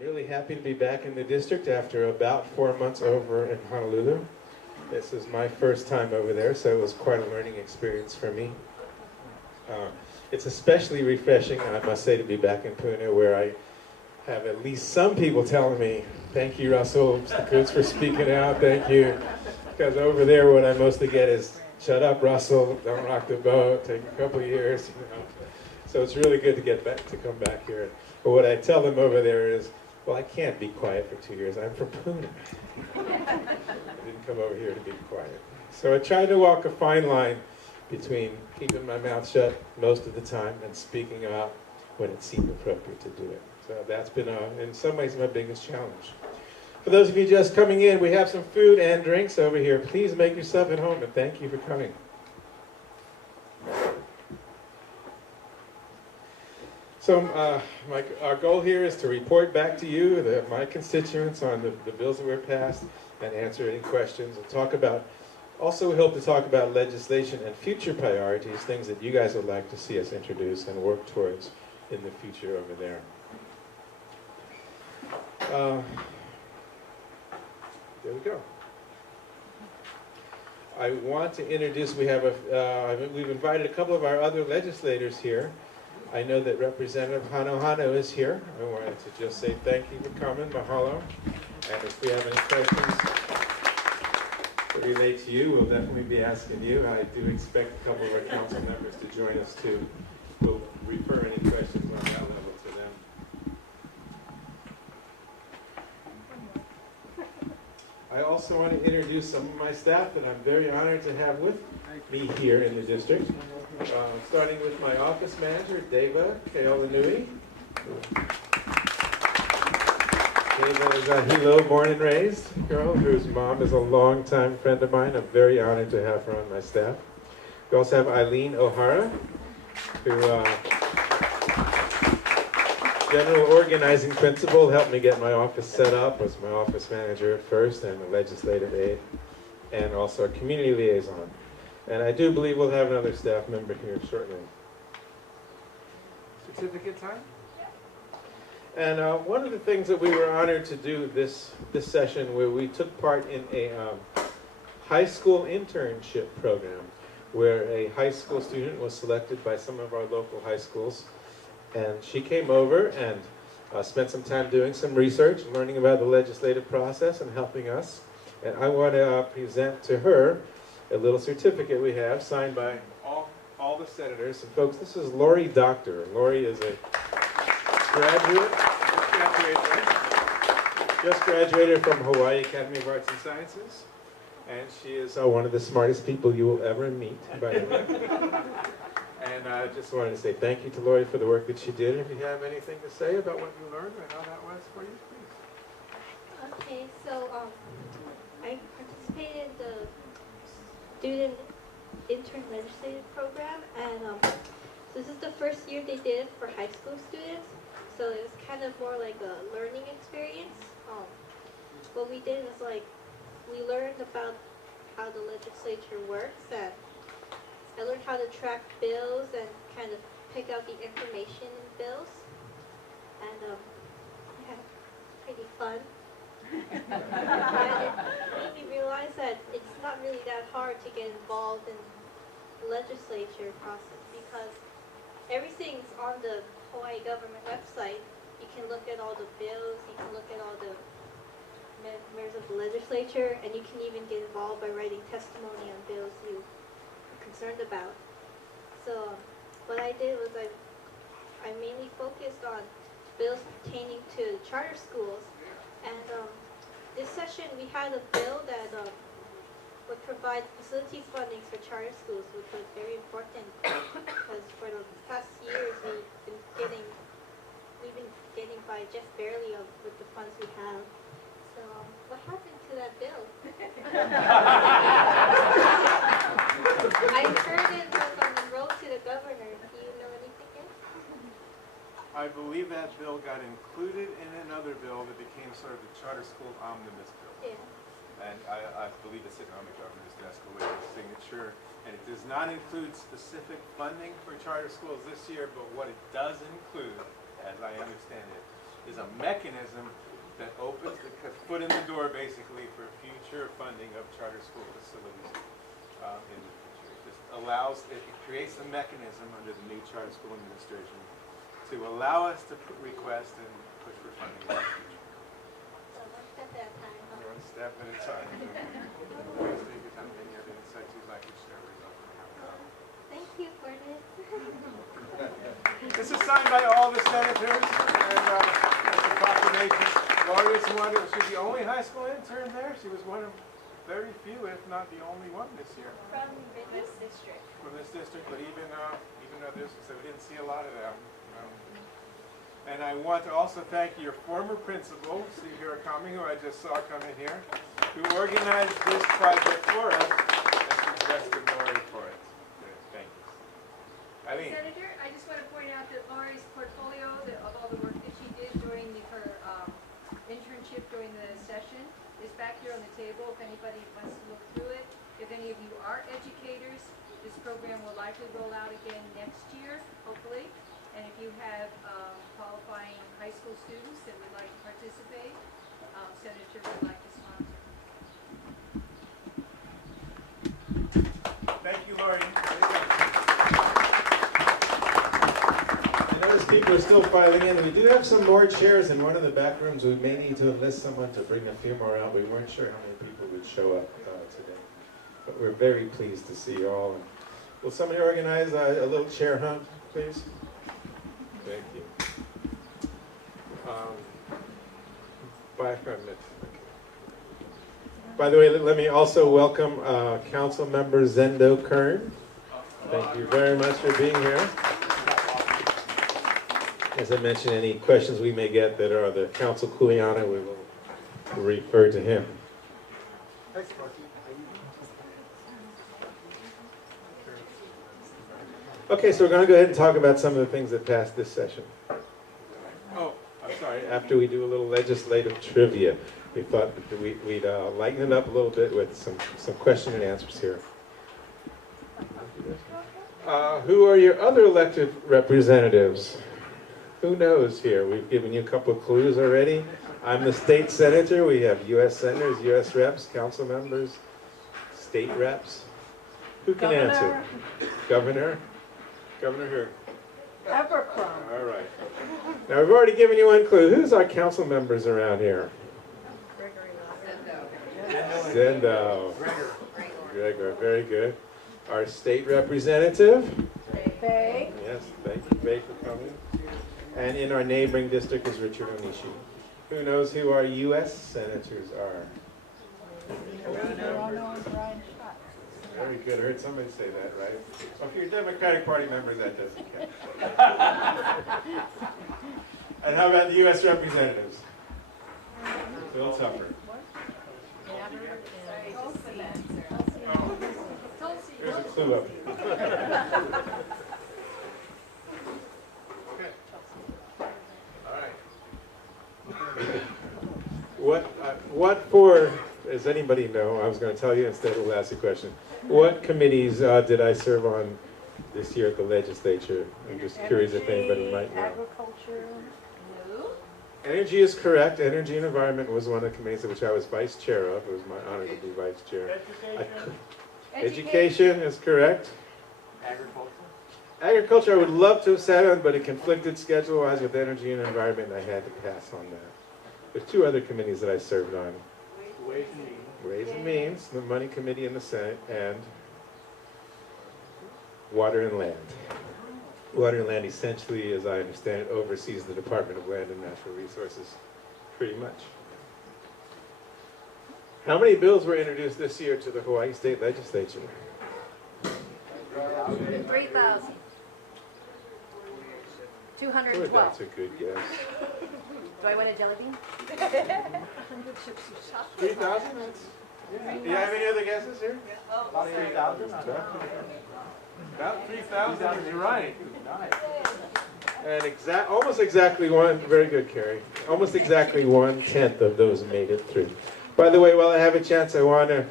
Really happy to be back in the district after about 4 months over in Honolulu. This is my first time over there, so it was quite a learning experience for me. It's especially refreshing, I must say, to be back in Pune, where I have at least some people telling me, thank you, Russell, Mr. Coots, for speaking out, thank you. Because over there, what I mostly get is, shut up, Russell, don't rock the boat, take a couple years, you know. So it's really good to get back, to come back here. But what I tell them over there is, well, I can't be quiet for 2 years. I'm from Pune. I didn't come over here to be quiet. So I try to walk a fine line between keeping my mouth shut most of the time and speaking out when it seemed appropriate to do it. So that's been, in some ways, my biggest challenge. For those of you just coming in, we have some food and drinks over here. Please make yourself at home, and thank you for coming. So our goal here is to report back to you, my constituents, on the bills that were passed and answer any questions and talk about, also we hope to talk about legislation and future priorities, things that you guys would like to see us introduce and work towards in the future over there. There we go. I want to introduce, we've invited a couple of our other legislators here. I know that Representative Hano is here. I wanted to just say thank you for coming, mahalo. And if we have any questions that relate to you, we'll definitely be asking you. I do expect a couple of our council members to join us too. We'll refer any questions on that level to them. I also want to introduce some of my staff that I'm very honored to have with me here in the district. Starting with my office manager, Deva Keaau. Deva is a Hilo born and raised girl whose mom is a longtime friend of mine. I'm very honored to have her on my staff. We also have Eileen O'Hara, who general organizing principal, helped me get my office set up, was my office manager at first and a legislative aide, and also a community liaison. And I do believe we'll have another staff member here shortly. Certificate time? And one of the things that we were honored to do this session, where we took part in a high school internship program, where a high school student was selected by some of our local high schools. And she came over and spent some time doing some research, learning about the legislative process and helping us. And I want to present to her a little certificate we have signed by all the senators. And folks, this is Lori Doctor. Lori is a graduate, just graduated from Hawaii Academy of Arts and Sciences. And she is one of the smartest people you will ever meet, by the way. And I just wanted to say thank you to Lori for the work that she did. If you have anything to say about what you learned or how that was for you, please. Okay, so I participated in the student intern legislative program, and so this is the first year they did it for high school students, so it was kind of more like a learning experience. What we did was we learned about how the legislature works, and I learned how to track bills and kind of pick out the information in bills, and yeah, pretty fun. And it made me realize that it's not really that hard to get involved in the legislature process, because everything's on the Hawaii government website. You can look at all the bills, you can look at all the members of the legislature, and you can even get involved by writing testimony on bills you are concerned about. So what I did was I mainly focused on bills pertaining to charter schools. And this session we had a bill that would provide facilities funding for charter schools, which was very important because for the past years we've been getting by just barely with the funds we have. So what happened to that bill? I heard it was on the road to the governor. Do you know anything else? I believe that bill got included in another bill that became sort of the charter school omnibus bill. Yeah. And I believe it's sitting on the governor's desk awaiting his signature. And it does not include specific funding for charter schools this year, but what it does include, as I understand it, is a mechanism that opens the foot in the door basically for future funding of charter school facilities in the future. It just allows, it creates a mechanism under the new charter school administration to allow us to request and push for funding in the future. So one step at a time. Huh? One step at a time. Please take your time. Any other insights you'd like to share with us? Thank you for this. This is signed by all the senators, and it's a proclamation. Laurie is one, she was the only high school intern there. She was one of very few, if not the only one this year. From this district. From this district, but even others, so we didn't see a lot of them. And I want to also thank your former principal, Steve Hirakami, who I just saw come in here, who organized this project for us and suggested Laurie for it. Thank you. Eileen. Senator, I just want to point out that Laurie's portfolio of all the work that she did during her internship during the session is back here on the table if anybody wants to look through it. If any of you are educators, this program will likely roll out again next year, hopefully. And if you have qualifying high school students that would like to participate, Senator would like to sponsor. Thank you, Laurie. I notice people are still filing in. We do have some more chairs in one of the back rooms. We may need to enlist someone to bring a few more out. We weren't sure how many people would show up today. But we're very pleased to see you all. Will somebody organize a little chair hunt, please? Thank you. By the way, let me also welcome Council Member Zendo Kern. Thank you very much for being here. As I mentioned, any questions we may get that are the Council Kuleana, we will refer to him. Okay, so we're going to go ahead and talk about some of the things that passed this session. Oh, I'm sorry. After we do a little legislative trivia, we thought that we'd lighten it up a little bit with some question and answers here. Who are your other elected representatives? Who knows here? We've given you a couple of clues already. I'm the state senator. We have U.S. senators, U.S. reps, council members, state reps. Who can answer? Governor? Governor who? Abercrombie. All right. Now, we've already given you one clue. Who's our council members around here? Zendo. Gregor, very good. Our state representative? Faye. Yes, thank you, Faye, for coming. And in our neighboring district is Richard Onishi. Who knows who our U.S. senators are? Very good. I heard somebody say that, right? So if you're a Democratic Party member, that doesn't count. And how about the U.S. representatives? Bill Tupper. Here's a clue up here. Okay. All right. What for, does anybody know? I was going to tell you instead we'll ask you a question. What committees did I serve on this year at the legislature? I'm just curious if anybody might know. Agriculture. No. Energy is correct. Energy and Environment was one of the committees of which I was vice chair of. It was my honor to be vice chair. Education is correct. Agriculture. Agriculture I would love to have sat on, but it conflicted schedule-wise with Energy and Environment, and I had to pass on that. There's two other committees that I served on. Ways and Means. Ways and Means, the Money Committee in the Senate, and Water and Land. Water and Land essentially, as I understand it, oversees the Department of Land and Natural Resources, pretty much. How many bills were introduced this year to the Hawaii State Legislature? 3,000. 212. That's a good guess. Do I want a jelly bean? 3,000? Do you have any other guesses here? About 3,000. About 3,000 is right. And almost exactly one, very good, Carrie. Almost exactly 1/10 of those made it through. By the way, while I have a chance, I want to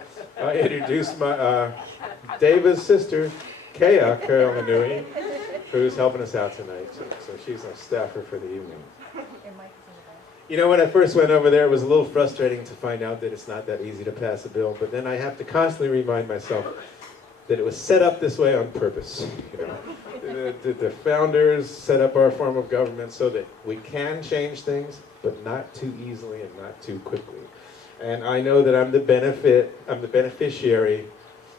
introduce my David's sister, Keaau, Carol Manui, who's helping us out tonight. So she's a staffer for the evening. You know, when I first went over there, it was a little frustrating to find out that it's not that easy to pass a bill, but then I have to constantly remind myself that it was set up this way on purpose. You know, the founders set up our form of government so that we can change things, but not too easily and not too quickly. And I know that I'm the beneficiary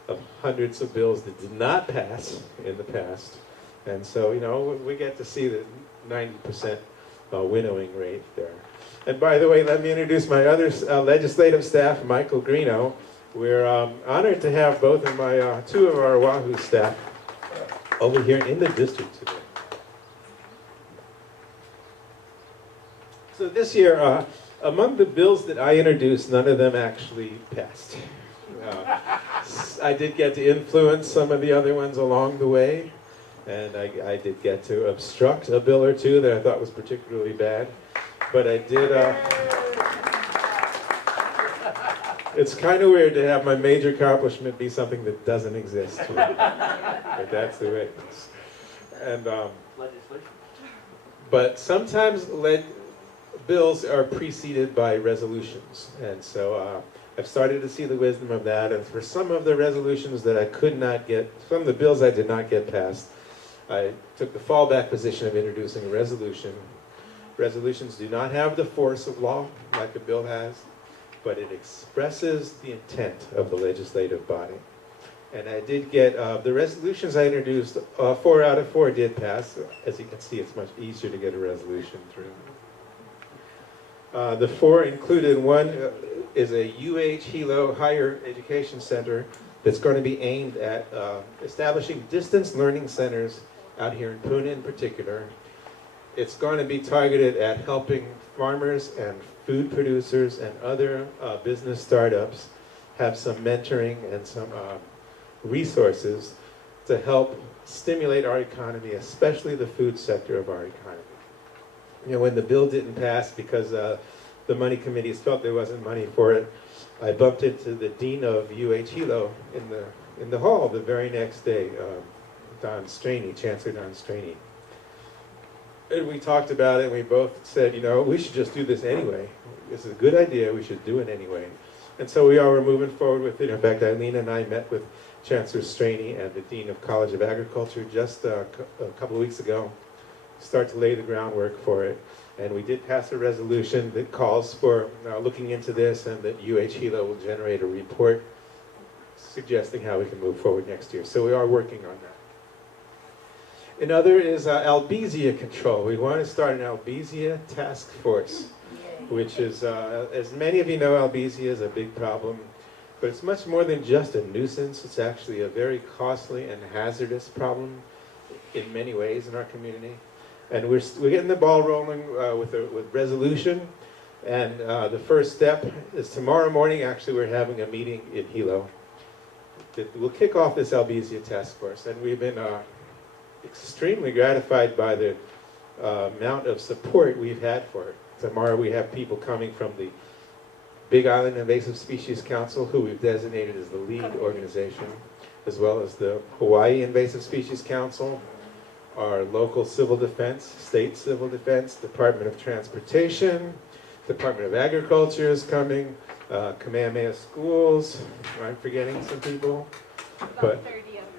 of hundreds of bills that did not pass in the past. And so, you know, we get to see the 90% winnowing rate there. And by the way, let me introduce my other legislative staff, Michael Greeno. We're honored to have both of my, two of our Wahoo staff over here in the district today. So this year, among the bills that I introduced, none of them actually passed. I did get to influence some of the other ones along the way, and I did get to obstruct a bill or two that I thought was particularly bad. But I did, it's kind of weird to have my major accomplishment be something that doesn't exist. But that's the way it is. And, Legislation. but sometimes bills are preceded by resolutions. And so I've started to see the wisdom of that. And for some of the resolutions that I could not get, some of the bills I did not get passed, I took the fallback position of introducing a resolution. Resolutions do not have the force of law like a bill has, but it expresses the intent of the legislative body. And I did get, the resolutions I introduced, 4 out of 4 did pass. As you can see, it's much easier to get a resolution through. The 4 included, one is a Hilo Higher Education Center that's going to be aimed at establishing distance learning centers out here in Pune in particular. It's going to be targeted at helping farmers and food producers and other business startups have some mentoring and some resources to help stimulate our economy, especially the food sector of our economy. You know, when the bill didn't pass because the money committees felt there wasn't money for it, I bumped into the dean of Hilo in the hall the very next day, Don Straney, Chancellor Don Straney. And we talked about it, and we both said, you know, we should just do this anyway. It's a good idea, we should do it anyway. And so we're moving forward with it. In fact, Eileen and I met with Chancellor Straney and the Dean of College of Agriculture just a couple of weeks ago, start to lay the groundwork for it. And we did pass a resolution that calls for looking into this, and that Hilo will generate a report suggesting how we can move forward next year. So we are working on that. Another is Albizia control. We want to start an Albizia task force, which is, as many of you know, Albizia is a big problem, but it's much more than just a nuisance. It's actually a very costly and hazardous problem in many ways in our community. And we're getting the ball rolling with resolution. And the first step is tomorrow morning. Actually, we're having a meeting in Hilo that will kick off this Albizia task force. And we've been extremely gratified by the amount of support we've had for it. Tomorrow we have people coming from the Big Island Invasive Species Council, who we've designated as the lead organization, as well as the Hawaii Invasive Species Council, our local civil defense, state civil defense, Department of Transportation, Department of Agriculture is coming, Kamehameha Schools, I'm forgetting some people, but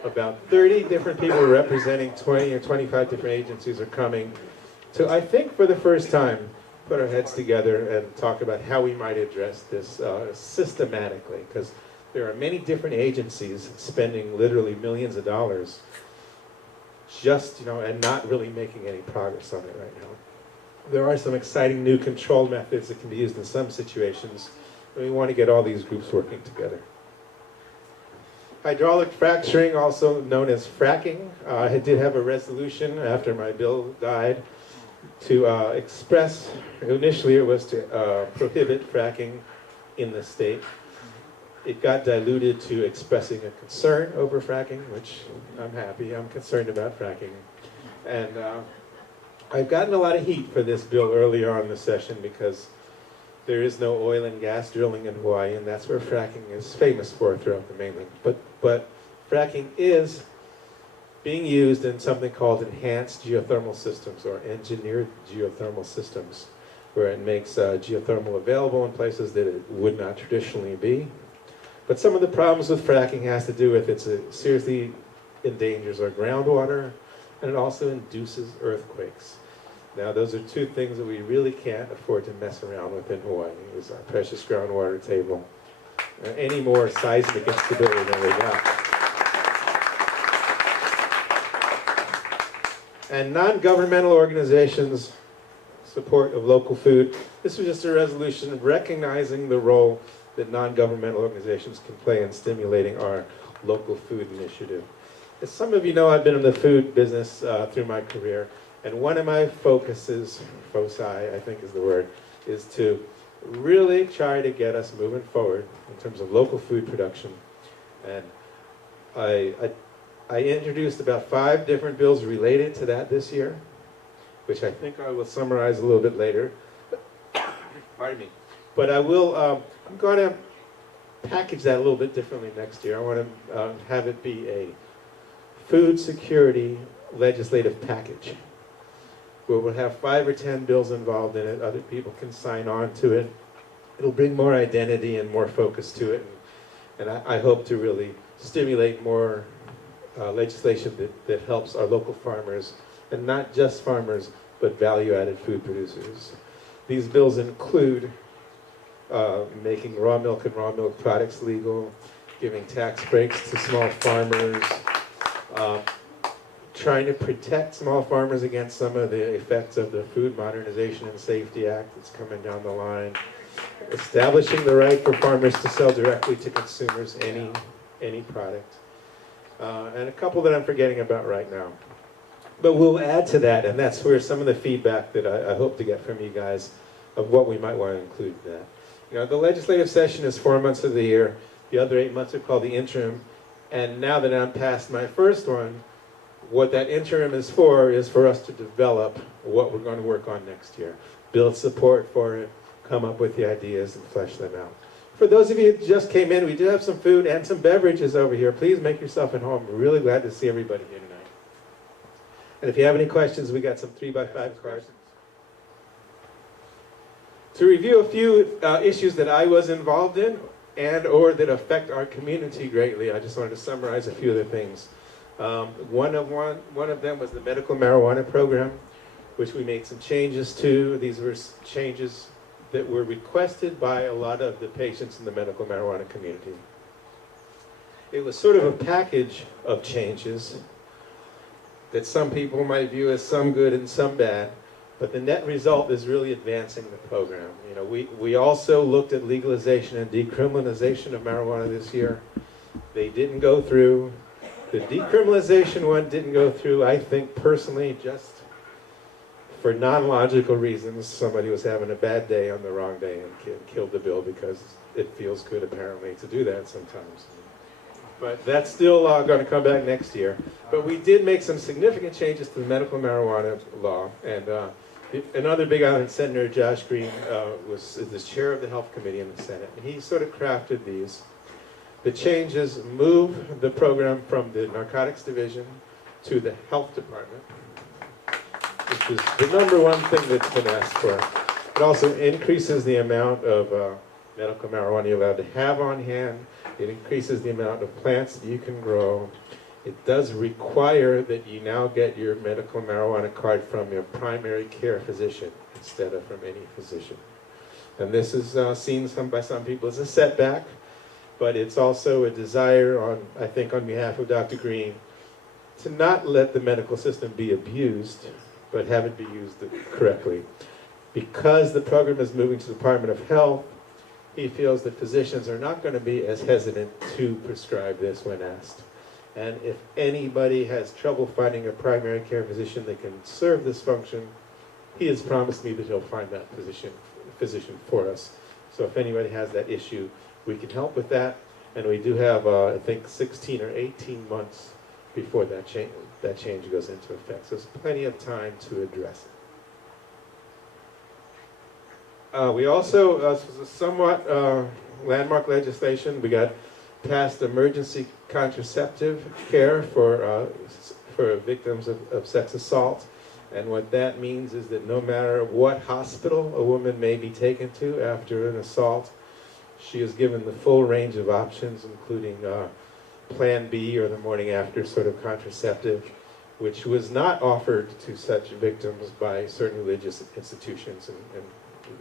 about 30 different people representing 20 or 25 different agencies are coming to, I think for the first time, put our heads together and talk about how we might address this systematically, because there are many different agencies spending literally millions of dollars just, and not really making any progress on it right now. There are some exciting new control methods that can be used in some situations, and we want to get all these groups working together. Hydraulic fracturing, also known as fracking. I did have a resolution after my bill died to express, initially it was to prohibit fracking in the state. It got diluted to expressing a concern over fracking, which I'm happy. I'm concerned about fracking. And I've gotten a lot of heat for this bill earlier on in the session because there is no oil and gas drilling in Hawaii, and that's where fracking is famous for throughout the mainland. But fracking is being used in something called enhanced geothermal systems or engineered geothermal systems. where it makes geothermal available in places that it would not traditionally be. But some of the problems with fracking has to do with it seriously endangers our groundwater, and it also induces earthquakes. Now, those are two things that we really can't afford to mess around with in Hawaii, is our precious groundwater table. Any more seismic instability than we got. And non-governmental organizations' support of local food. This was just a resolution recognizing the role that non-governmental organizations can play in stimulating our local food initiative. As some of you know, I've been in the food business through my career, and one of my focuses, foci I think is the word, is to really try to get us moving forward in terms of local food production. And I introduced about 5 different bills related to that this year, which I think I will summarize a little bit later. Pardon me. But I will, I'm going to package that a little bit differently next year. I want to have it be a food security legislative package, where we'll have 5 or 10 bills involved in it. Other people can sign on to it. It'll bring more identity and more focus to it. And I hope to really stimulate more legislation that helps our local farmers, and not just farmers, but value-added food producers. These bills include making raw milk and raw milk products legal, giving tax breaks to small farmers, trying to protect small farmers against some of the effects of the Food Modernization and Safety Act that's coming down the line, establishing the right for farmers to sell directly to consumers any product, and a couple that I'm forgetting about right now. But we'll add to that, and that's where some of the feedback that I hope to get from you guys of what we might want to include in that. You know, the legislative session is 4 months of the year. The other 8 months are called the interim. And now that I'm past my first one, what that interim is for us to develop what we're going to work on next year. Build support for it, come up with the ideas, and flesh them out. For those of you who just came in, we do have some food and some beverages over here. Please make yourself at home. We're really glad to see everybody here tonight. And if you have any questions, we got some 3x5 cards. To review a few issues that I was involved in and or that affect our community greatly, I just wanted to summarize a few of the things. One of them was the medical marijuana program, which we made some changes to. These were changes that were requested by a lot of the patients in the medical marijuana community. It was sort of a package of changes that some people might view as some good and some bad, but the net result is really advancing the program. You know, we also looked at legalization and decriminalization of marijuana this year. They didn't go through. The decriminalization one didn't go through, I think personally, just for non-logical reasons. Somebody was having a bad day on the wrong day and killed the bill because it feels good apparently to do that sometimes. But that's still going to come back next year. But we did make some significant changes to the medical marijuana law. And another big island, Senator Josh Green, is the chair of the Health Committee in the Senate. And he sort of crafted these. The changes move the program from the Narcotics Division to the Health Department, which is the #1 thing that's been asked for. It also increases the amount of medical marijuana you're allowed to have on hand. It increases the amount of plants that you can grow. It does require that you now get your medical marijuana card from your primary care physician instead of from any physician. And this is seen by some people as a setback, but it's also a desire, I think on behalf of Dr. Green, to not let the medical system be abused, but have it be used correctly. Because the program is moving to the Department of Health, he feels that physicians are not going to be as hesitant to prescribe this when asked. And if anybody has trouble finding a primary care physician that can serve this function, he has promised me that he'll find that physician for us. So if anybody has that issue, we can help with that. And we do have, I think, 16 or 18 months before that change goes into effect. So there's plenty of time to address it. We also, this was a somewhat landmark legislation. We got passed emergency contraceptive care for victims of sex assault. And what that means is that no matter what hospital a woman may be taken to after an assault, she is given the full range of options, including Plan B, or the morning after sort of contraceptive, which was not offered to such victims by certain religious institutions and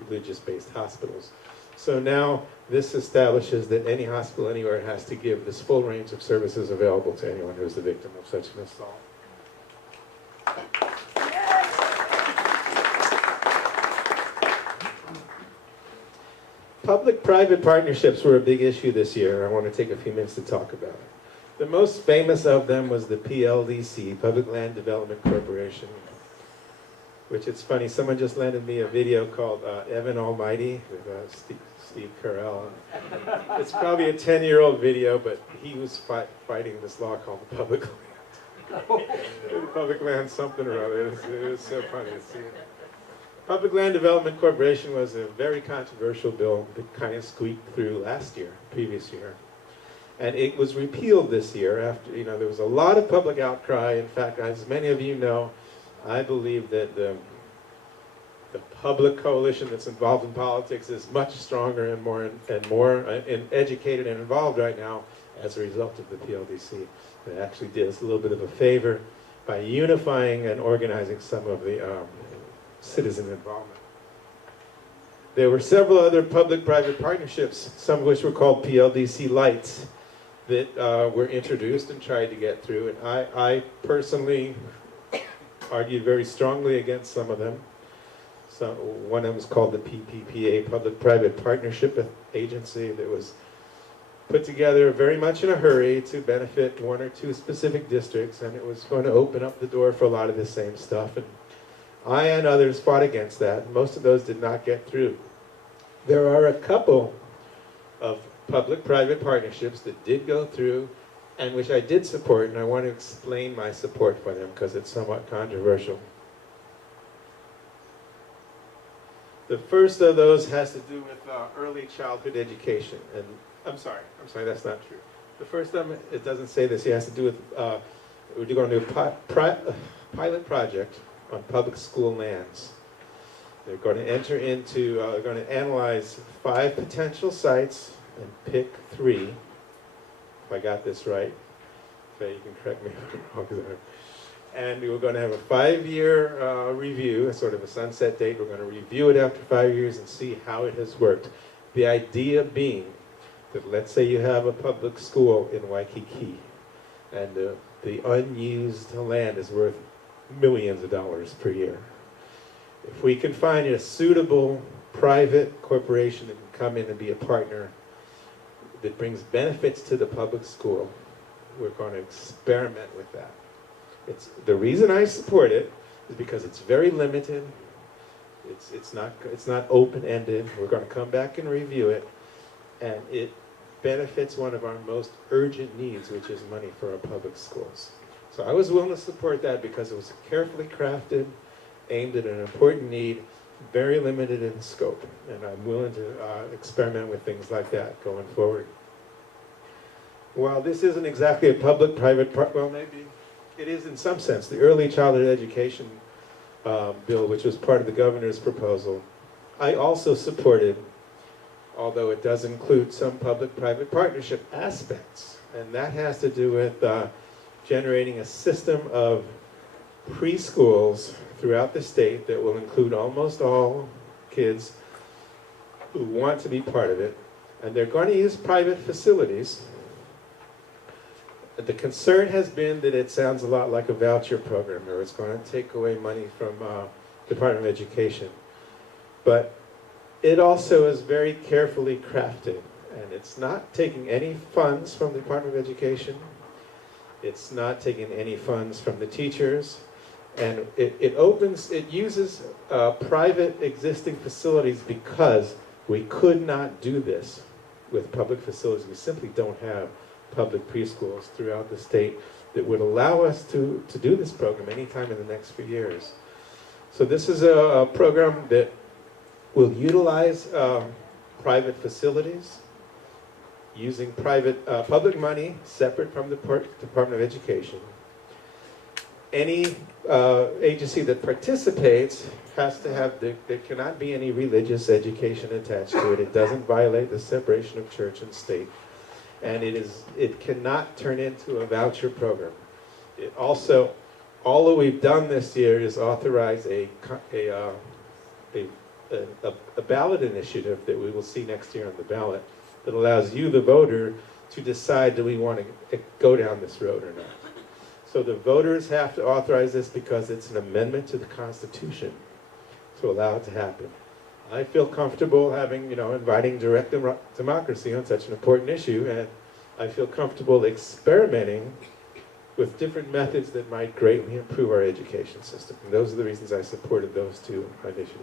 religious-based hospitals. So now this establishes that any hospital anywhere has to give this full range of services available to anyone who is the victim of such an assault. Public-private partnerships were a big issue this year, and I want to take a few minutes to talk about it. The most famous of them was the PLDC, Public Land Development Corporation, which, it's funny, someone just landed me a video called Evan Almighty with Steve Carell. It's probably a 10-year-old video, but he was fighting this law called the Public Land. Public Land something or other. It was so funny to see it. Public Land Development Corporation was a very controversial bill that kind of squeaked through previous year. And it was repealed this year after, there was a lot of public outcry. In fact, as many of you know, I believe that the public coalition that's involved in politics is much stronger and more educated and involved right now as a result of the PLDC. It actually did us a little bit of a favor by unifying and organizing some of the citizen involvement. There were several other public-private partnerships, some of which were called PLDC Lights, that were introduced and tried to get through. And I personally argued very strongly against some of them. So one of them was called the PPPA, Public-Private Partnership Agency, that was put together very much in a hurry to benefit one or two specific districts, and it was going to open up the door for a lot of the same stuff. And I and others fought against that. Most of those did not get through. There are a couple of public-private partnerships that did go through and which I did support, and I want to explain my support for them because it's somewhat controversial. The first of those has to do with early childhood education. And I'm sorry, that's not true. The first of them, it doesn't say this, it has to do with, we're going to do a pilot project on public school lands. They're going to enter into, they're going to analyze 5 potential sites and pick 3, if I got this right. So you can correct me if I'm wrong. And we're going to have a 5-year review, a sort of a sunset date. We're going to review it after 5 years and see how it has worked. The idea being that, let's say you have a public school in Waikiki, and the unused land is worth millions of dollars per year. If we can find a suitable private corporation that can come in and be a partner that brings benefits to the public school, we're going to experiment with that. The reason I support it is because it's very limited. It's not open-ended. We're going to come back and review it, and it benefits one of our most urgent needs, which is money for our public schools. So I was willing to support that because it was carefully crafted, aimed at an important need, very limited in scope, and I'm willing to experiment with things like that going forward. While this isn't exactly a public-private well, maybe it is in some sense. The early childhood education bill, which was part of the governor's proposal, I also supported, although it does include some public-private partnership aspects, and that has to do with generating a system of preschools throughout the state that will include almost all kids who want to be part of it, and they're going to use private facilities. The concern has been that it sounds a lot like a voucher program, or it's going to take away money from Department of Education. But it also is very carefully crafted, and it's not taking any funds from the Department of Education. It's not taking any funds from the teachers. And it uses private existing facilities because we could not do this with public facilities. We simply don't have public preschools throughout the state that would allow us to do this program anytime in the next few years. So this is a program that will utilize private facilities, using public money separate from the Department of Education. any agency that participates has to have, there cannot be any religious education attached to it. It doesn't violate the separation of church and state. And it cannot turn into a voucher program. It also, all that we've done this year is authorize a ballot initiative that we will see next year on the ballot that allows you, the voter, to decide, do we want to go down this road or not. So the voters have to authorize this because it's an amendment to the Constitution to allow it to happen. I feel comfortable having, inviting direct democracy on such an important issue, and I feel comfortable experimenting with different methods that might greatly improve our education system. And those are the reasons I supported those two initiatives.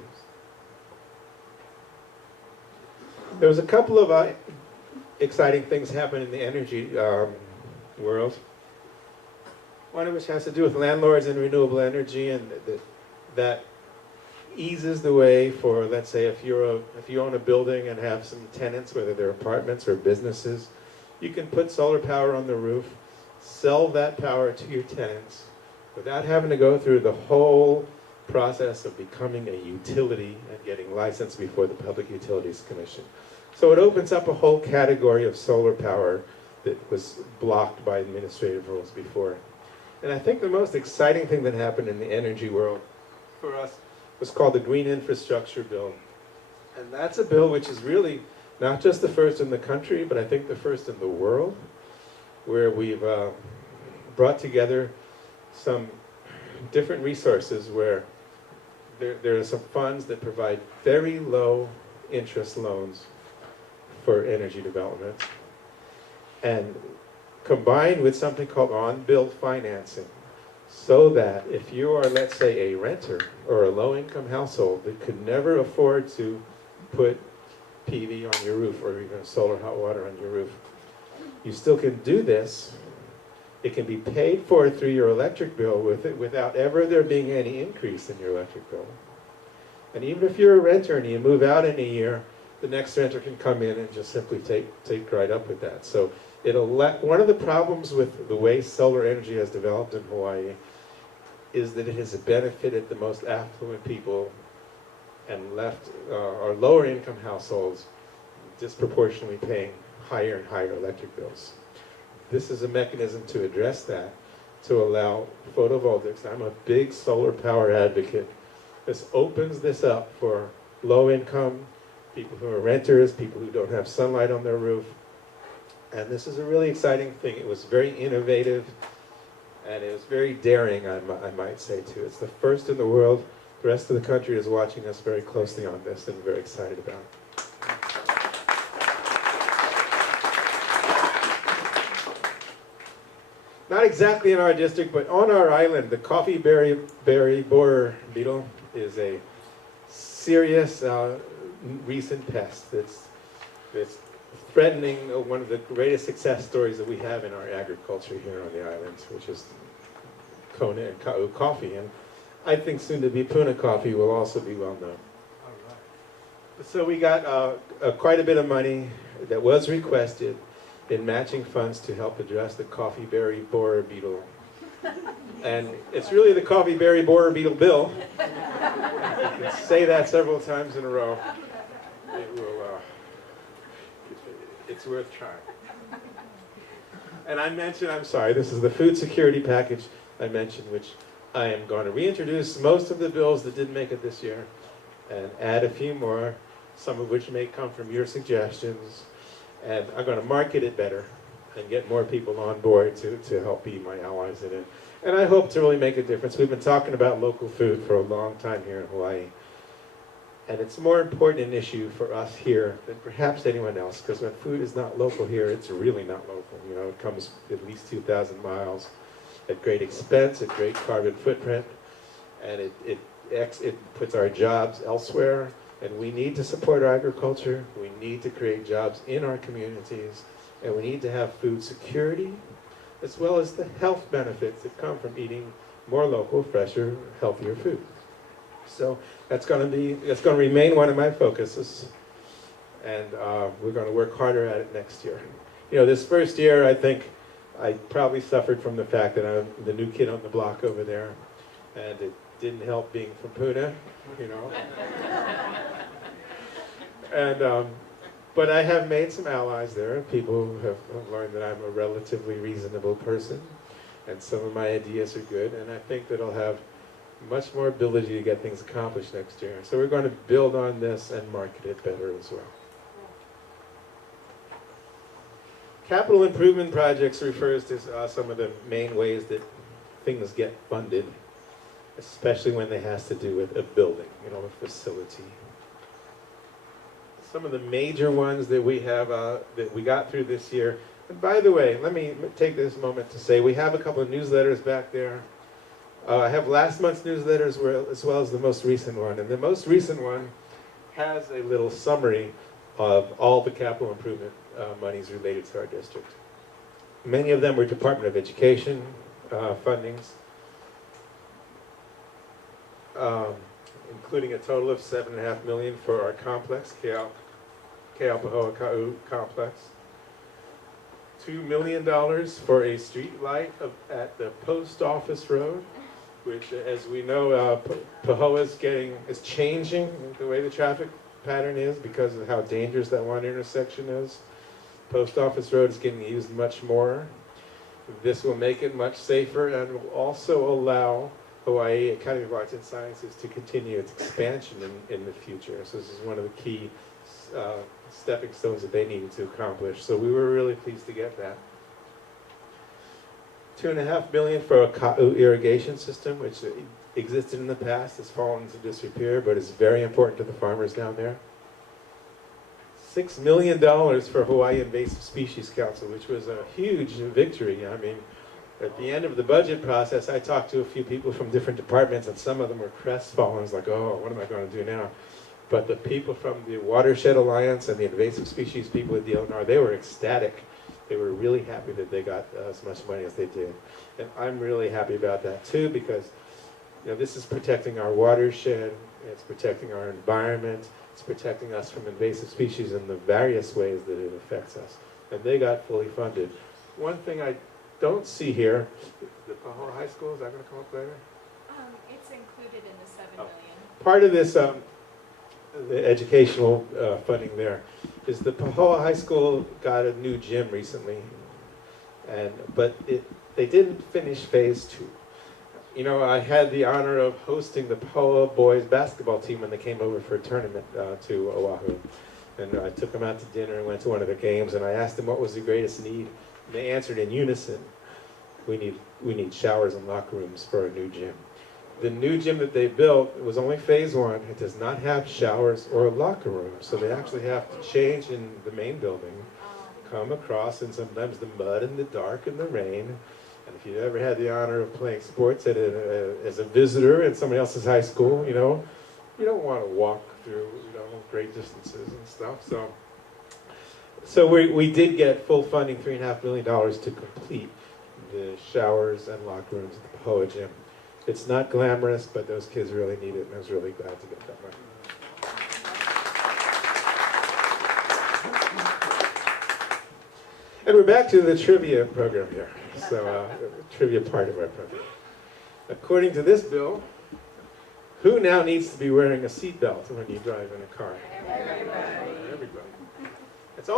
There was a couple of exciting things happen in the energy world. One of which has to do with landlords and renewable energy, and that eases the way for, let's say, if you own a building and have some tenants, whether they're apartments or businesses, you can put solar power on the roof, sell that power to your tenants without having to go through the whole process of becoming a utility and getting licensed before the Public Utilities Commission. So it opens up a whole category of solar power that was blocked by administrative rules before. And I think the most exciting thing that happened in the energy world for us was called the Green Infrastructure Bill. And that's a bill which is really not just the first in the country, but I think the first in the world, where we've brought together some different resources where there are some funds that provide very low interest loans for energy development, and combined with something called on-bill financing, so that if you are, let's say, a renter or a low-income household that could never afford to put PV on your roof or even solar hot water on your roof, you still can do this. It can be paid for through your electric bill with it without ever there being any increase in your electric bill. And even if you're a renter and you move out in a year, the next renter can come in and just simply take right up with that. So one of the problems with the way solar energy has developed in Hawaii is that it has benefited the most affluent people and left our lower income households disproportionately paying higher and higher electric bills. This is a mechanism to address that, to allow photovoltaics. I'm a big solar power advocate. This opens this up for low income, people who are renters, people who don't have sunlight on their roof. And this is a really exciting thing. It was very innovative, and it was very daring, I might say, too. It's the first in the world. The rest of the country is watching us very closely on this, and very excited about it. Not exactly in our district, but on our island, the coffee berry borer beetle is a serious recent pest that's threatening one of the greatest success stories that we have in our agriculture here on the island, which is Kona and Keaau coffee. And I think soon to be Puna coffee will also be well known. So we got quite a bit of money that was requested in matching funds to help address the coffee berry borer beetle. And it's really the coffee berry borer beetle bill. You can say that several times in a row. It's worth trying. And I mentioned, I'm sorry, this is the food security package I mentioned, which I am going to reintroduce most of the bills that didn't make it this year and add a few more, some of which may come from your suggestions. And I'm going to market it better and get more people on board to help be my allies in it. And I hope to really make a difference. We've been talking about local food for a long time here in Hawaii. And it's a more important an issue for us here than perhaps anyone else, because when food is not local here, it's really not local. You know, it comes at least 2,000 miles at great expense, at great carbon footprint, and it puts our jobs elsewhere. And we need to support our agriculture. We need to create jobs in our communities, and we need to have food security, as well as the health benefits that come from eating more local, fresher, healthier food. So that's going to remain one of my focuses, and we're going to work harder at it next year. You know, this first year, I think I probably suffered from the fact that I'm the new kid on the block over there, and it didn't help being from Pune, you know. And but I have made some allies there, people who have learned that I'm a relatively reasonable person, and some of my ideas are good, and I think that I'll have much more ability to get things accomplished next year. So we're going to build on this and market it better as well. Capital improvement projects refers to some of the main ways that things get funded, especially when they has to do with a building, you know, a facility. Some of the major ones that we have that we got through this year. And by the way, let me take this moment to say we have a couple of newsletters back there. I have last month's newsletter as well as the most recent one. And the most recent one has a little summary of all the capital improvement monies related to our district. Many of them were Department of Education fundings, including a total of $7.5 million for our complex, Keaau Pahoa complex. $2 million for a street light at the Post Office Road, which, as we know, Pahoa is changing the way the traffic pattern is because of how dangerous that one intersection is. Post Office Road is getting used much more. This will make it much safer and will also allow Hawaii Academy of Arts and Sciences to continue its expansion in the future. So this is one of the key stepping stones that they needed to accomplish. So we were really pleased to get that. $2.5 million for a Keaau irrigation system, which existed in the past, has fallen into disrepair, but is very important to the farmers down there. $6 million for Hawaii Invasive Species Council, which was a huge victory. I mean, at the end of the budget process, I talked to a few people from different departments, and some of them were crestfallen. I was like, oh, what am I going to do now? But the people from the Watershed Alliance and the invasive species people at the LNR, they were ecstatic. They were really happy that they got as much money as they did. And I'm really happy about that too, because you know, this is protecting our watershed, it's protecting our environment, it's protecting us from invasive species in the various ways that it affects us. And they got fully funded. One thing I don't see here, the Pahoa High School, is that going to come up later? It's included in the 7 million. Part of this, the educational funding there, is the Pahoa High School got a new gym recently, but they didn't finish phase 2. You know, I had the honor of hosting the Pahoa boys basketball team when they came over for a tournament to Oahu. And I took them out to dinner and went to one of their games, and I asked them what was the greatest need. And they answered in unison, we need showers and locker rooms for a new gym. The new gym that they built was only phase 1. It does not have showers or locker rooms, so they actually have to change in the main building, come across in sometimes the mud and the dark and the rain. And if you've ever had the honor of playing sports as a visitor at somebody else's high school, you know, you don't want to walk through, you know, great distances and stuff. So we did get full funding, $3.5 million to complete the showers and locker rooms at the Pahoa gym. It's not glamorous, but those kids really need it, and I was really glad to get that money. And we're back to the trivia program here. So, trivia part of our program. According to this bill, who now needs to be wearing a seatbelt when you drive in a car? Everybody. It's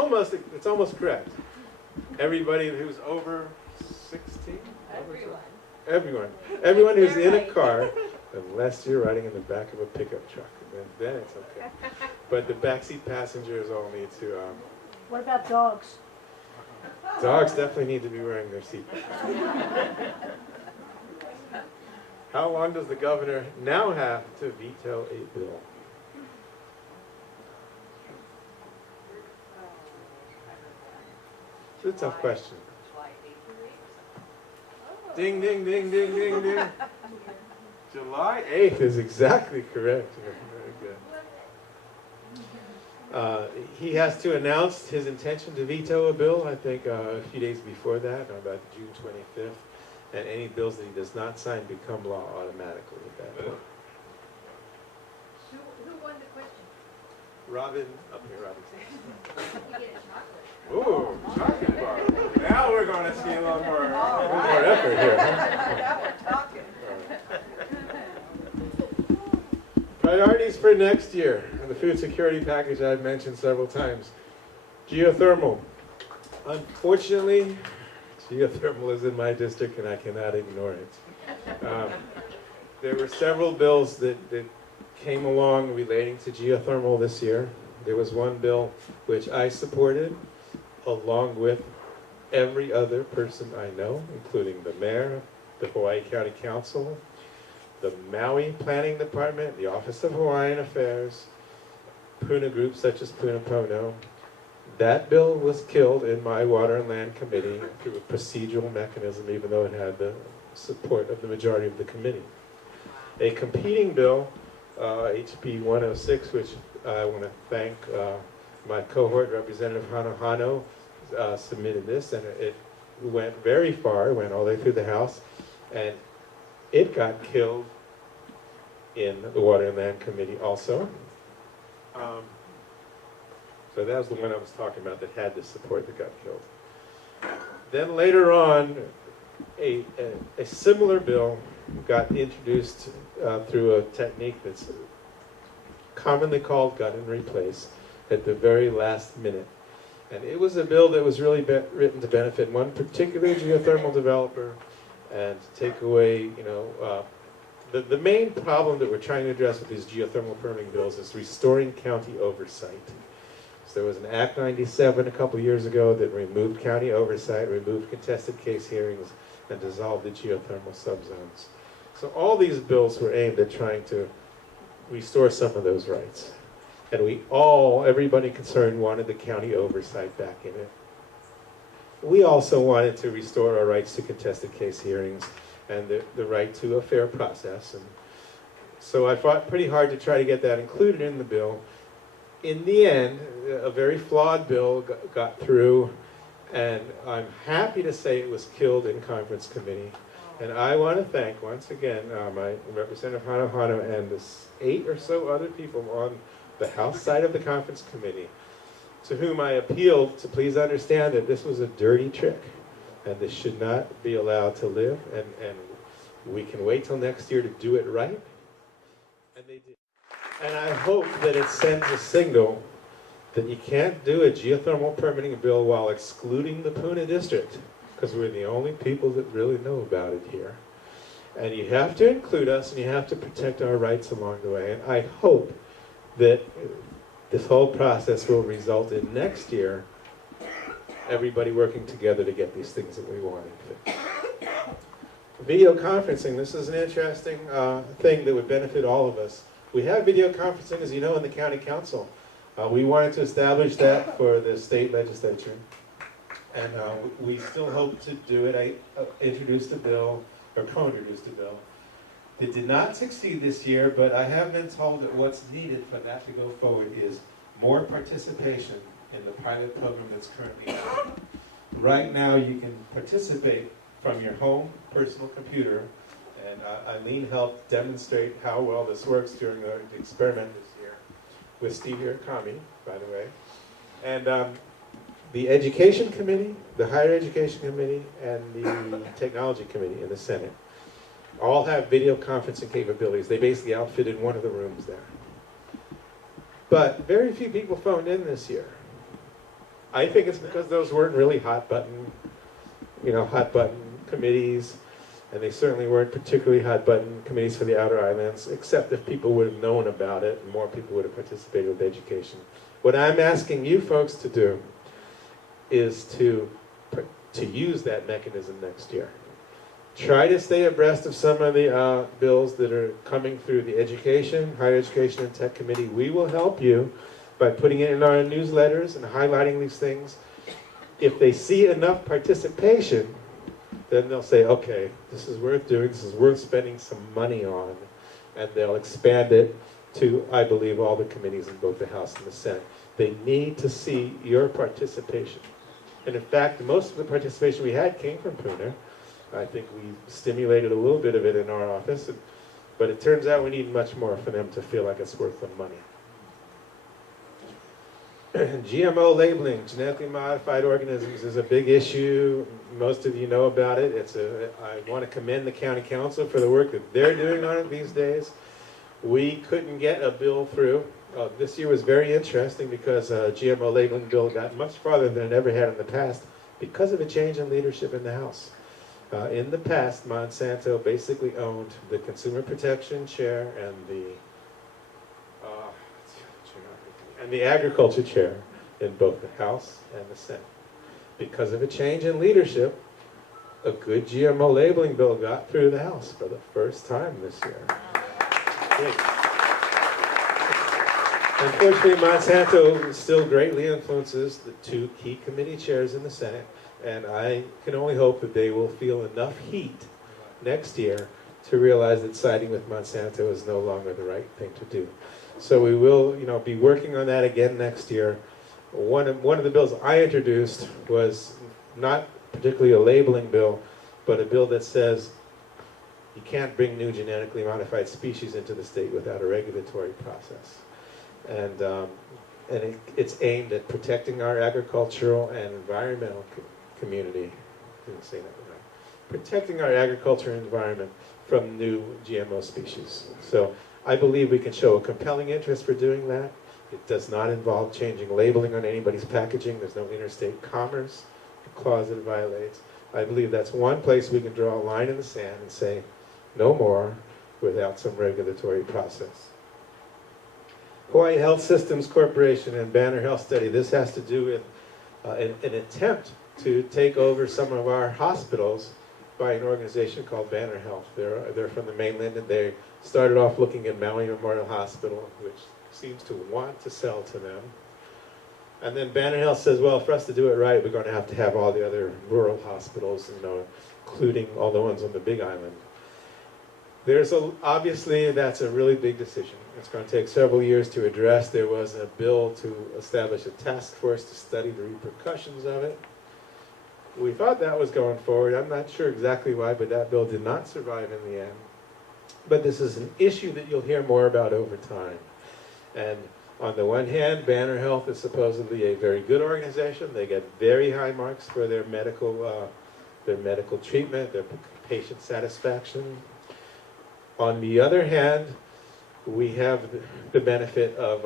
almost correct. Everybody who's over 16? Everyone who's in a car, unless you're riding in the back of a pickup truck, then it's okay. But the backseat passengers all need to. What about dogs? Dogs definitely need to be wearing their seatbelts. How long does the governor now have to veto a bill? It's a tough question. Ding, ding, ding, ding, ding, ding. July 8th is exactly correct. Very good. He has to announce his intention to veto a bill, I think, a few days before that, about June 25th. And any bills that he does not sign become law automatically at that point. Who won the question? Robin, up here, Robin. You get a chocolate. Ooh, chocolate bar. Now we're going to see a little more. More effort here. Huh? Now we're talking. Priorities for next year. The food security package I've mentioned several times. Geothermal. Unfortunately, geothermal is in my district and I cannot ignore it. There were several bills that came along relating to geothermal this year. There was one bill which I supported along with every other person I know, including the mayor, the Hawaii County Council, the Maui Planning Department, the Office of Hawaiian Affairs, Puna groups such as Puna Pono. That bill was killed in my Water and Land Committee through a procedural mechanism, even though it had the support of the majority of the committee. A competing bill, HB 106, which I want to thank my cohort, Representative Hano submitted this, and it went very far, went all the way through the House, and it got killed in the Water and Land Committee also. So that was the one I was talking about that had the support that got killed. Then later on, a similar bill got introduced through a technique that's commonly called gut and replace at the very last minute. And it was a bill that was really written to benefit one particular geothermal developer and to take away, the main problem that we're trying to address with these geothermal permitting bills is restoring county oversight. So there was an Act 97 a couple years ago that removed county oversight, removed contested case hearings, and dissolved the geothermal subzones. So all these bills were aimed at trying to restore some of those rights. And everybody concerned wanted the county oversight back in it. We also wanted to restore our rights to contested case hearings and the right to a fair process. And so I fought pretty hard to try to get that included in the bill. In the end, a very flawed bill got through, and I'm happy to say it was killed in conference committee. And I want to thank, once again, my Representative Hano and the 8 or so other people on the House side of the conference committee, to whom I appealed to please understand that this was a dirty trick, and this should not be allowed to live, and we can wait till next year to do it right. And they did. And I hope that it sends a signal that you can't do a geothermal permitting bill while excluding the Puna district, because we're the only people that really know about it here. And you have to include us, and you have to protect our rights along the way. And I hope that this whole process will result in next year everybody working together to get these things that we wanted. Video conferencing, this is an interesting thing that would benefit all of us. We have video conferencing, as you know, in the county council. We wanted to establish that for the state legislature, and we still hope to do it. I introduced a bill, or co-introduced a bill. It did not succeed this year, but I have been told that what's needed for that to go forward is more participation in the pilot program that's currently on. Right now, you can participate from your home personal computer, and Eileen helped demonstrate how well this works during the experiment this year with Steve Hirakami, by the way. And the Education Committee, the Higher Education Committee, and the Technology Committee in the Senate all have video conferencing capabilities. They basically outfitted one of the rooms there. But very few people phoned in this year. I think it's because those weren't really hot button committees, and they certainly weren't particularly hot button committees for the Outer Islands, except if people would have known about it and more people would have participated with education. What I'm asking you folks to do is to use that mechanism next year. Try to stay abreast of some of the bills that are coming through the Higher Education and Tech Committee. We will help you by putting it in our newsletters and highlighting these things. If they see enough participation, then they'll say, okay, this is worth doing, this is worth spending some money on, and they'll expand it to, I believe, all the committees in both the House and the Senate. They need to see your participation. And in fact, most of the participation we had came from Puna. I think we stimulated a little bit of it in our office, but it turns out we need much more for them to feel like it's worth the money. GMO labeling, genetically modified organisms, is a big issue. Most of you know about it. I want to commend the county council for the work that they're doing on it these days. We couldn't get a bill through. This year was very interesting because a GMO labeling bill got much farther than it ever had in the past because of a change in leadership in the House. In the past, Monsanto basically owned the consumer protection chair and the agriculture chair in both the House and the Senate. Because of a change in leadership, a good GMO labeling bill got through the House for the first time this year. Unfortunately, Monsanto still greatly influences the two key committee chairs in the Senate, and I can only hope that they will feel enough heat next year to realize that siding with Monsanto is no longer the right thing to do. So we will, be working on that again next year. One of the bills I introduced was not particularly a labeling bill, but a bill that says you can't bring new genetically modified species into the state without a regulatory process. And it's aimed at protecting our agricultural and environmental community. I didn't say that right. Protecting our agriculture and environment from new GMO species. So I believe we can show a compelling interest for doing that. It does not involve changing labeling on anybody's packaging. There's no interstate commerce clause it violates. I believe that's one place we can draw a line in the sand and say no more without some regulatory process. Hawaii Health Systems Corporation and Banner Health Study. This has to do with an attempt to take over some of our hospitals by an organization called Banner Health. They're from the mainland, and they started off looking at Maui Memorial Hospital, which seems to want to sell to them. And then Banner Health says, well, for us to do it right, we're going to have all the other rural hospitals, including all the ones on the Big Island. Obviously, that's a really big decision. It's going to take several years to address. There was a bill to establish a task force to study the repercussions of it. We thought that was going forward. I'm not sure exactly why, but that bill did not survive in the end. But this is an issue that you'll hear more about over time. And on the one hand, Banner Health is supposedly a very good organization. They get very high marks for their medical treatment, their patient satisfaction. On the other hand, we have the benefit of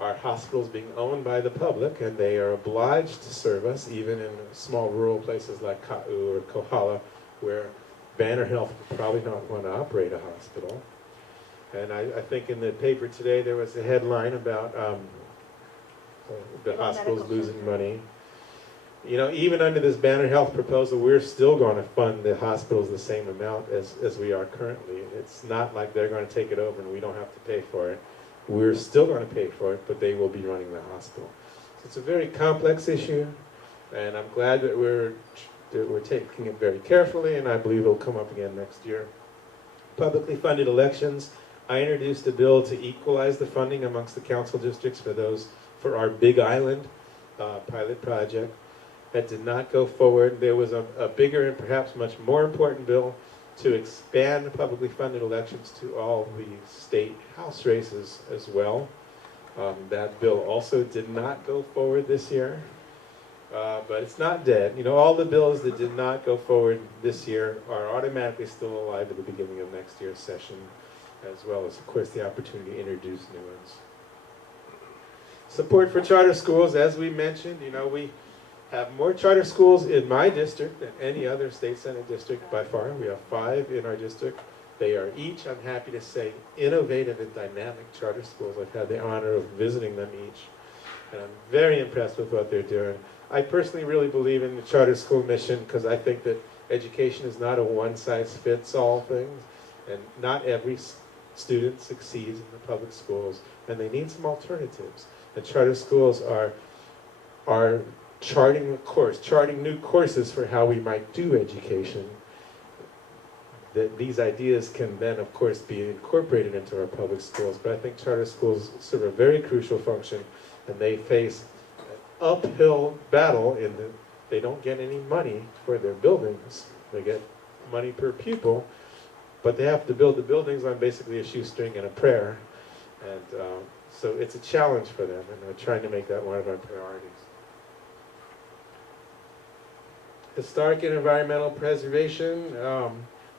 our hospitals being owned by the public, and they are obliged to serve us, even in small rural places like Keaau or Kohala, where Banner Health would probably not want to operate a hospital. And I think in the paper today there was a headline about the hospitals losing money. Even under this Banner Health proposal, we're still going to fund the hospitals the same amount as we are currently. It's not like they're going to take it over and we don't have to pay for it. We're still going to pay for it, but they will be running the hospital. So it's a very complex issue, and I'm glad that we're taking it very carefully, and I believe it'll come up again next year. Publicly funded elections. I introduced a bill to equalize the funding amongst the council districts for our Big Island pilot project. That did not go forward. There was a bigger and perhaps much more important bill to expand publicly funded elections to all the state house races as well. That bill also did not go forward this year, but it's not dead. All the bills that did not go forward this year are automatically still alive at the beginning of next year's session, as well as, of course, the opportunity to introduce new ones. Support for charter schools, as we mentioned, we have more charter schools in my district than any other state senate district by far. We have 5 in our district. They are each, I'm happy to say, innovative and dynamic charter schools. I've had the honor of visiting them each, and I'm very impressed with what they're doing. I personally really believe in the charter school mission because I think that education is not a one-size-fits-all thing, and not every student succeeds in the public schools, and they need some alternatives. And charter schools are charting a course, charting new courses for how we might do education. That these ideas can then, of course, be incorporated into our public schools. But I think charter schools serve a very crucial function, and they face an uphill battle in that they don't get any money for their buildings. They get money per pupil, but they have to build the buildings on basically a shoestring and a prayer. And So it's a challenge for them, and we're trying to make that one of our priorities. Historic and environmental preservation.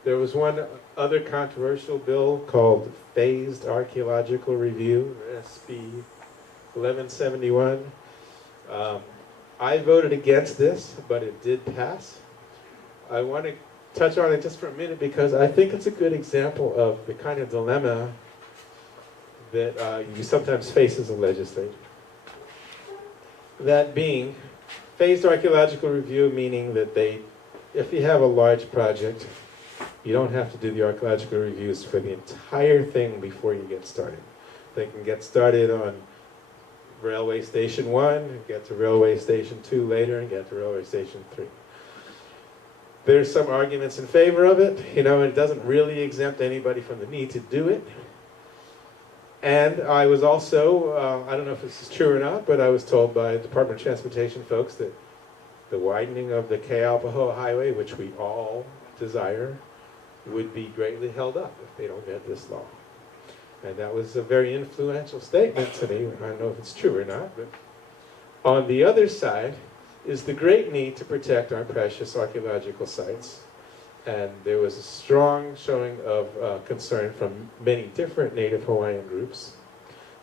There was one other controversial bill called Phased Archaeological Review, SB 1171. I voted against this, but it did pass. I want to touch on it just for a minute because I think it's a good example of the kind of dilemma that you sometimes face as a legislator. That being, phased archaeological review, meaning that if you have a large project, you don't have to do the archaeological reviews for the entire thing before you get started. They can get started on Railway Station 1, and get to Railway Station 2 later, and get to Railway Station 3. There's some arguments in favor of it. You know, it doesn't really exempt anybody from the need to do it. And I was also, I don't know if this is true or not, but I was told by Department of Transportation folks that the widening of the Keaau Highway, which we all desire, would be greatly held up if they don't get this law. And that was a very influential statement to me. I don't know if it's true or not, but on the other side is the great need to protect our precious archaeological sites. And there was a strong showing of concern from many different Native Hawaiian groups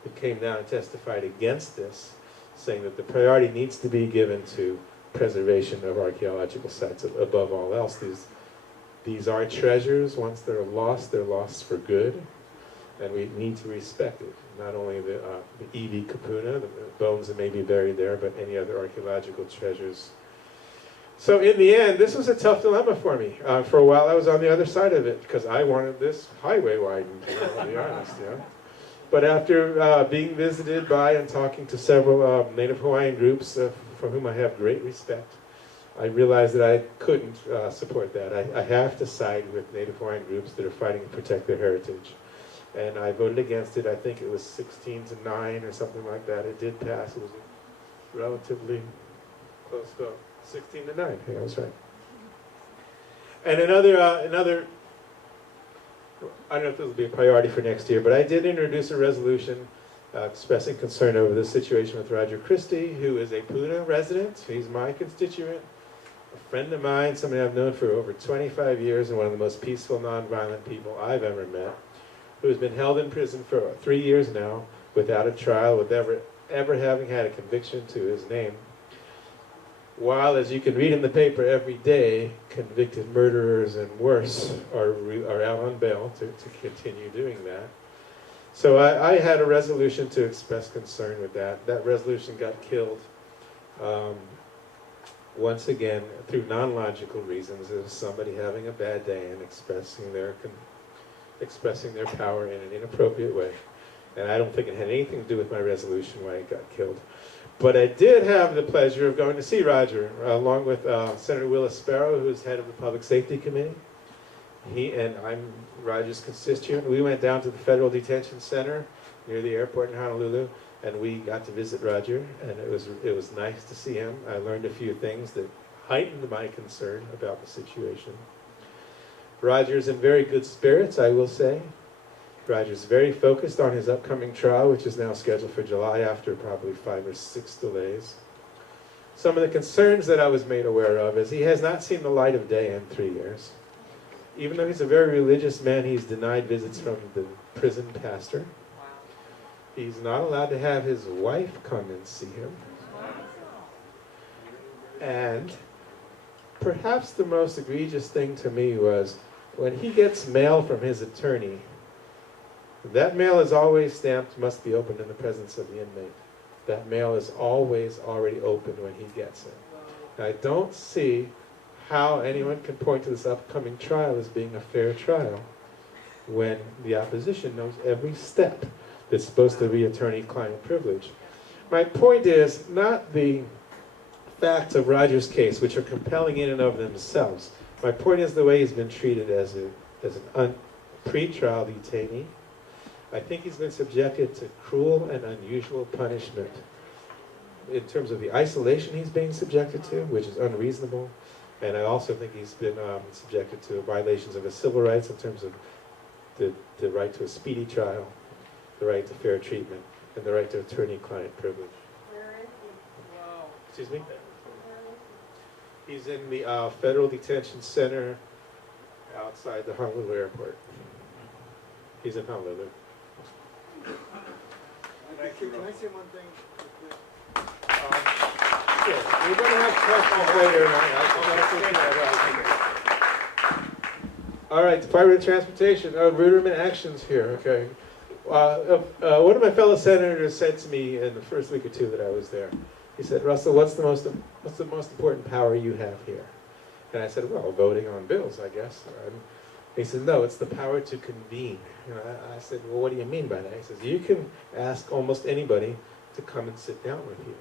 that came down and testified against this, saying that the priority needs to be given to preservation of archaeological sites above all else. These are treasures. Once they're lost for good, and we need to respect it. Not only the Iwi Kupuna, the bones that may be buried there, but any other archaeological treasures. So in the end, this was a tough dilemma for me. For a while I was on the other side of it, because I wanted this highway widened, I'll be honest. But after being visited by and talking to several Native Hawaiian groups for whom I have great respect, I realized that I couldn't support that. I have to side with Native Hawaiian groups that are fighting to protect their heritage. And I voted against it. I think it was 16-9 or something like that. It did pass. It was a relatively close vote. 16-9. Yeah, I was right. And another, I don't know if this will be a priority for next year, but I did introduce a resolution expressing concern over the situation with Roger Christie, who is a Puna resident. He's my constituent, a friend of mine, somebody I've known for over 25 years, and one of the most peaceful, nonviolent people I've ever met, who has been held in prison for 3 years now without a trial, with ever having had a conviction to his name. While, as you can read in the paper every day, convicted murderers and worse are out on bail to continue doing that. So I had a resolution to express concern with that. That resolution got killed once again through non-logical reasons. It was somebody having a bad day and expressing their power in an inappropriate way. And I don't think it had anything to do with my resolution why it got killed. But I did have the pleasure of going to see Roger, along with Senator Willis Sparrow, who's head of the Public Safety Committee. He and I'm Roger's constituent. We went down to the Federal Detention Center near the airport in Honolulu, and we got to visit Roger, and it was nice to see him. I learned a few things that heightened my concern about the situation. Roger's in very good spirits, I will say. Roger's very focused on his upcoming trial, which is now scheduled for July after probably 5 or 6 delays. Some of the concerns that I was made aware of is he has not seen the light of day in 3 years. Even though he's a very religious man, he's denied visits from the prison pastor. He's not allowed to have his wife come and see him. And perhaps the most egregious thing to me was when he gets mail from his attorney, that mail is always stamped, must be opened in the presence of the inmate. That mail is always already open when he gets it. And I don't see how anyone can point to this upcoming trial as being a fair trial when the opposition knows every step that's supposed to be attorney-client privilege. My point is not the facts of Roger's case, which are compelling in and of themselves. My point is the way he's been treated as an pre-trial detainee. I think he's been subjected to cruel and unusual punishment in terms of the isolation he's being subjected to, which is unreasonable. And I also think he's been subjected to violations of his civil rights in terms of the right to a speedy trial, the right to fair treatment, and the right to attorney-client privilege. Where is he? Wow. Excuse me? Where is he? He's in the Federal Detention Center outside the Honolulu airport. He's in Honolulu. Can I say one thing? Sure. We're going to have questions later. All right, Department of Transportation. Ruderman actions here. Okay. One of my fellow senators said to me in the first week or two that I was there, he said, "Russell, what's the most important power you have here?" And I said, "Well, voting on bills, I guess." He said, "No, it's the power to convene." And I said, "Well, what do you mean by that?" He says, "You can ask almost anybody to come and sit down with you."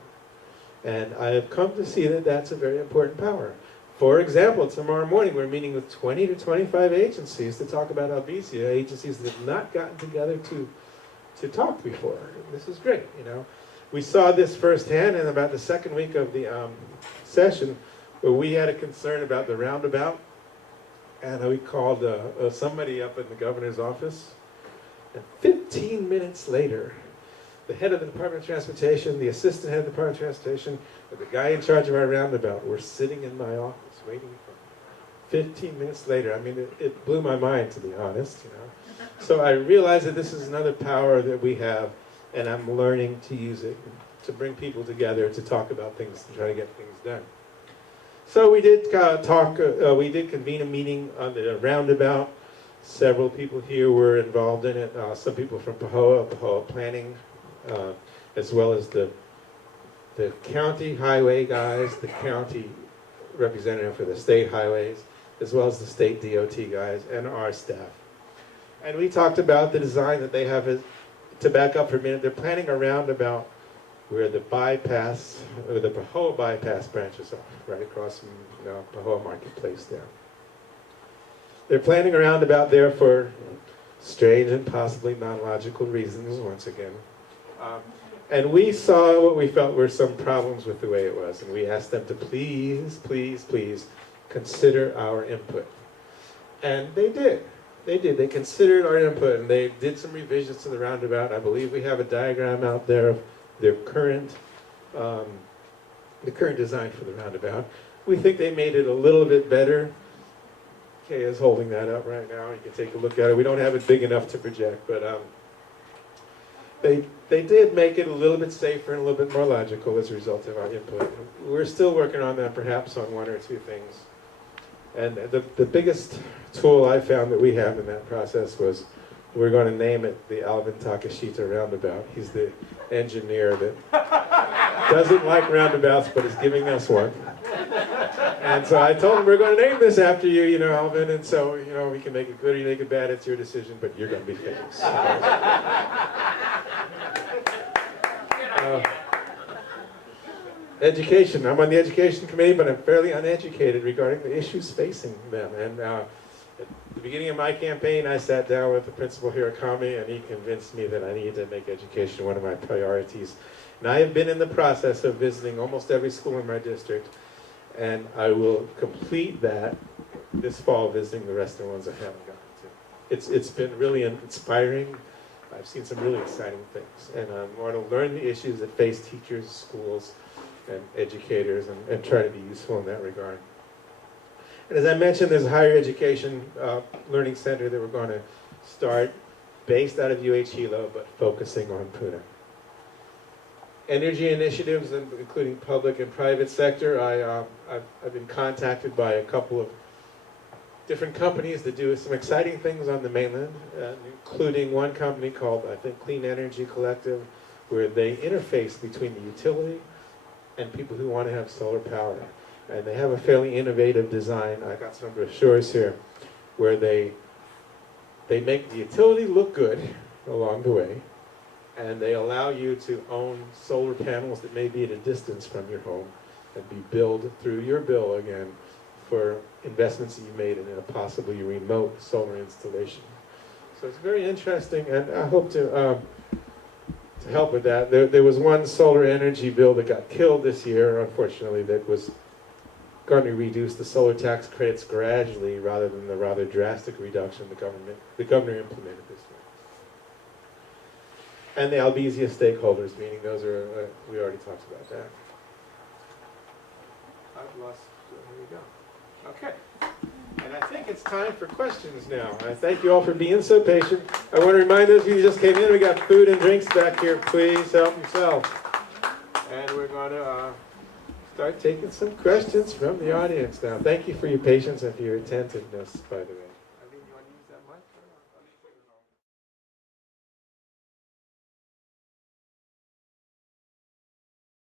And I have come to see that that's a very important power. For example, tomorrow morning we're meeting with 20 to 25 agencies to talk about Albizia, agencies that have not gotten together to talk before. This is great, you know. We saw this firsthand in about the second week of the session, where we had a concern about the roundabout, and we called somebody up in the governor's office, and 15 minutes later, the head of the Department of Transportation, the assistant head of the Department of Transportation, and the guy in charge of our roundabout were sitting in my office waiting for me. 15 minutes later, I mean, it blew my mind, to be honest, you know. So I realized that this is another power that we have, and I'm learning to use it to bring people together to talk about things, to try to get things done. So we did we did convene a meeting on the roundabout. Several people here were involved in it. Some people from Pahoa Planning, as well as the county highway guys, the county representative for the state highways, as well as the state DOT guys, and our staff. And we talked about the design that they have. To back up for a minute, they're planning a roundabout where the bypass, or the Pahoa bypass branches off, right across from Pahoa Marketplace there. They're planning a roundabout there for strange and possibly non-logical reasons, once again. And we saw what we felt were some problems with the way it was, and we asked them to please, please, please consider our input. And they did. They did. They considered our input, and they did some revisions to the roundabout. I believe we have a diagram out there of their current, the current design for the roundabout. We think they made it a little bit better. Kay is holding that up right now. You can take a look at it. We don't have it big enough to project, but they did make it a little bit safer and a little bit more logical as a result of our input. We're still working on that, perhaps on one or two things. And the biggest tool I found that we have in that process was we're going to name it the Alvin Takashita Roundabout. He's the engineer that doesn't like roundabouts, but is giving us one. And so I told him, we're going to name this after you, you know, Alvin, and so, you know, we can make it good or you make it bad, it's your decision, but you're going to be famous. Education. I'm on the education committee, but I'm fairly uneducated regarding the issues facing them. And at the beginning of my campaign, I sat down with the principal here at Keaau, and he convinced me that I needed to make education one of my priorities. And I have been in the process of visiting almost every school in my district, and I will complete that this fall, visiting the rest of the ones I haven't gotten to. It's been really inspiring. I've seen some really exciting things, and I want to learn the issues that face teachers, schools, and educators, and try to be useful in that regard. And as I mentioned, there's a higher education learning center that we're going to start based out of UH Hilo, but focusing on Puna. Energy initiatives, including public and private sector. I've been contacted by a couple of different companies that do some exciting things on the mainland, including one company called, I think, Clean Energy Collective, where they interface between the utility and people who want to have solar power. And they have a fairly innovative design. I got some brochures here where they make the utility look good along the way, and they allow you to own solar panels that may be at a distance from your home and be billed through your bill again for investments that you made in a possibly remote solar installation. So it's very interesting, and I hope to help with that. There was one solar energy bill that got killed this year, unfortunately, that was going to reduce the solar tax credits gradually rather than the rather drastic reduction the governor implemented this year. And the Albizia stakeholders, meaning those are, we already talked about that. I've lost, here we go. Okay. And I think it's time for questions now. I thank you all for being so patient. I want to remind those of you who just came in, we got food and drinks back here. Please help yourself. And we're going to start taking some questions from the audience now. Thank you for your patience and for your attentiveness, by the way.